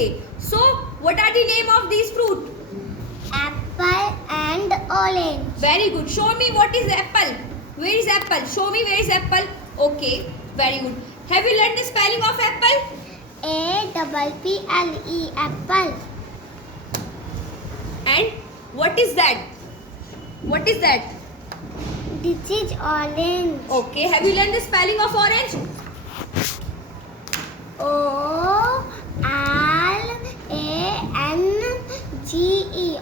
Okay. So what are the name of these fruit? Apple and orange. Very good. Show me what is apple. Where is apple? Show me where is apple. Okay. Very good. Have you learned the spelling of apple? A-double-P-L-E, apple. And what is that? What is that? This is orange. Okay. Have you learned the spelling of orange? O-R-A-N-G-E,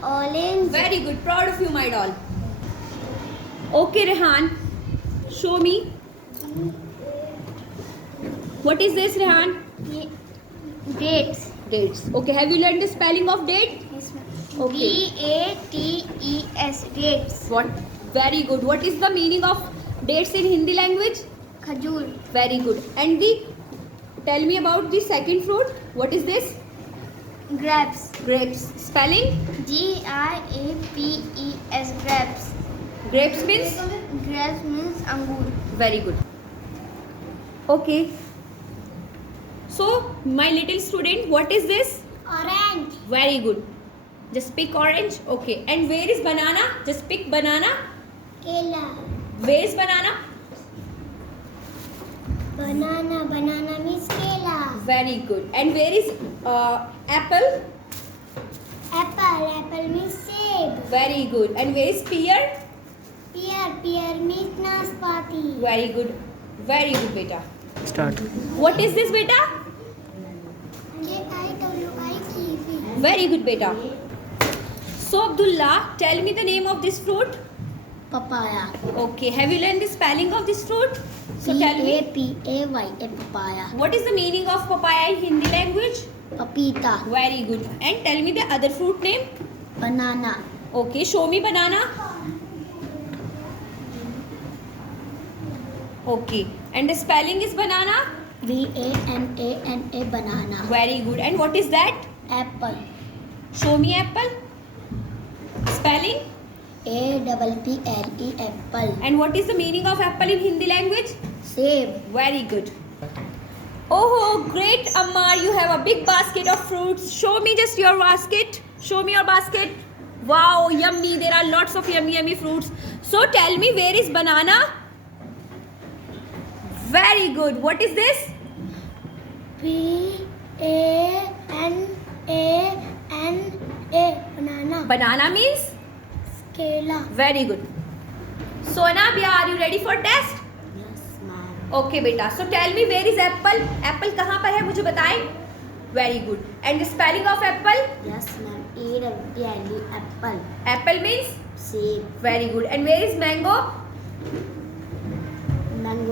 orange. Very good. Proud of you, my doll. Okay, Rehan. Show me. What is this, Rehan? Dates. Dates. Okay. Have you learned the spelling of date? Okay. D-A-T-E-S, dates. What? Very good. What is the meaning of dates in Hindi language? Khajur. Very good. And tell me about the second fruit. What is this? Grapes. Grapes. Spelling? G-R-A-P-E-S, grapes. Grapes means? Grapes means angur. Very good. Okay. So, my little student, what is this? Orange. Very good. Just pick orange. Okay. And where is banana? Just pick banana. Kela. Where is banana? Banana. Banana means kela. Very good. And where is apple? Apple. Apple means seb. Very good. And where is pear? Pear. Pear means naspati. Very good. Very good, beta. Start. What is this, beta? K-I-W-I, kiwi. Very good, beta. So, Abdullah, tell me the name of this fruit. Papaya. Okay. Have you learned the spelling of this fruit? So, tell me. P-A-P-A-Y-A, papaya. What is the meaning of papaya in Hindi language? Papita. Very good. And tell me the other fruit name. Banana. Okay. Show me banana. Okay. And the spelling is banana. B-A-N-A-N-A, banana. Very good. And what is that? Apple. Show me apple. Spelling. A-double-P-L-E, apple. And what is the meaning of apple in Hindi language? Seb. Very good. Oh, great, Ammar. You have a big basket of fruits. Show me just your basket. Show me your basket. Wow, yummy. There are lots of yummy, yummy fruits. So tell me, where is banana? Very good. What is this? B-A-N-A-N-A, banana. Banana means? Kela. Very good. So, Anabia, are you ready for test? Yes, ma'am. Okay, beta. So tell me, where is apple? Apple कहाँ पर है मुझे बताएं. Very good. And the spelling of apple? Yes, ma'am. A-double-P-L-E, apple. Apple means? Seb. Very good. And where is mango?